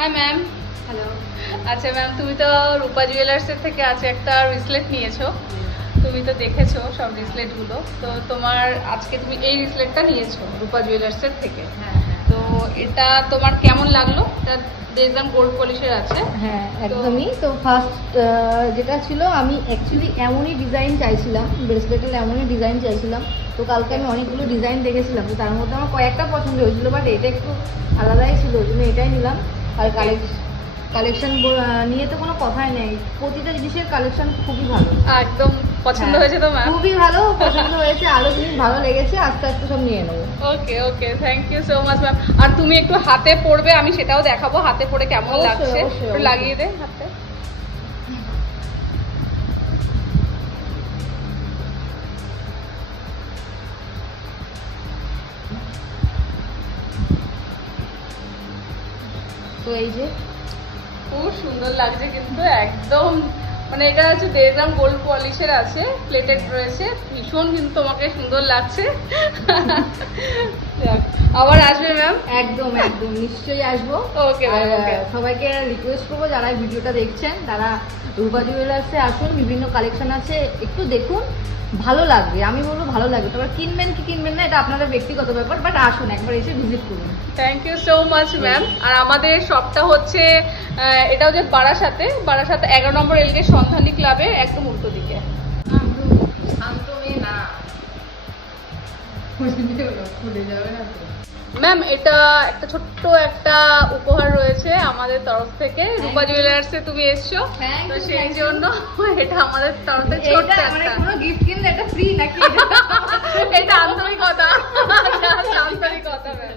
Hi ma'am. Hello. আচ্ছা ma'am, তুমি তো রূপা জুয়েলার্সের থেকে আছে একটা রিসলেট নিয়েছো। তুমি তো দেখেছো সব রিসলেটগুলো, তো তোমার আজকে তুমি এই রিসলেটটা নিয়েছো রূপা জুয়েলার্সের থেকে। হ্যাঁ তো এটা তোমার কেমন লাগলো? এটা ডেজাম গোল্ড পলিশের আছে। হ্যাঁ একদমই। তো ফার্স্ট যেটা ছিল, আমি অ্যাকচুয়ালি এমনই ডিজাইন চাইছিলাম, ব্রেসলেটের এমনই ডিজাইন চাইছিলাম। তো কালকে আমি অনেকগুলো ডিজাইন দেখেছিলাম, তো তার মধ্যে আমার কয়েকটা পছন্দ হয়েছিল, বাট এটা একটু আলাদাই ছিল, ওই জন্য এটাই নিলাম। আর কালেকশন নিয়ে তো কোনো কথাই নেই, প্রতিটা জিনিসের কালেকশন খুবই ভালো। একদম পছন্দ হয়েছে তো ম্যাম? খুবই ভালো পছন্দ হয়েছে, আরো জিনিস ভালো লেগেছে, আস্তে আস্তে সব নিয়ে নেবো। Okay okay, thank you so much ma'am. আর তুমি একটু হাতে পরবে, আমি সেটাও দেখাবো হাতে পরে কেমন অবশ্যই, লাগছে। অবশ্যই, একটু অবশ্যই। লাগিয়ে দে হাতে। তো এই যে খুব সুন্দর লাগছে কিন্তু, একদম মানে এটা হচ্ছে 1.5 গ্রাম গোল্ড পলিশের আছে, প্লেটেড রয়েছে, ভীষণ কিন্তু তোমাকে সুন্দর লাগছে। যাক, আবার আসবে ম্যাম? একদম একদম নিশ্চয়ই আসবো। ওকে আর ওকে। সবাইকে রিকোয়েস্ট করবো, যারা এই ভিডিওটা দেখছেন তারা রূপা জুয়েলার্সে আসুন, বিভিন্ন কালেকশন আছে, একটু দেখুন, ভালো লাগবে। আমি বলবো ভালো লাগবে, তবে কিনবেন কি কিনবেন না এটা আপনাদের ব্যক্তিগত ব্যাপার, বাট আসুন একবার এসে ভিজিট করুন। Thank you so much ma'am. আর আমাদের শপটা হচ্ছে এটা হচ্ছে বারাসাতে 11 নম্বর এলগে সন্ধানী ক্লাবের একদম উল্টো দিকে। ম্যাম, এটা একটা ছোট্ট একটা উপহার রয়েছে আমাদের তরফ থেকে। রূপা জুয়েলার্সে তুমি এসছো, Thank তো you, সেই thank you. জন্য এটা আমাদের তরফ থেকে ছোট্ট একটা, কোনো গিফট কিনলে এটা ফ্রি নাকি? এটা আন্তরিকতা। আন্তরিকতা ম্যাম।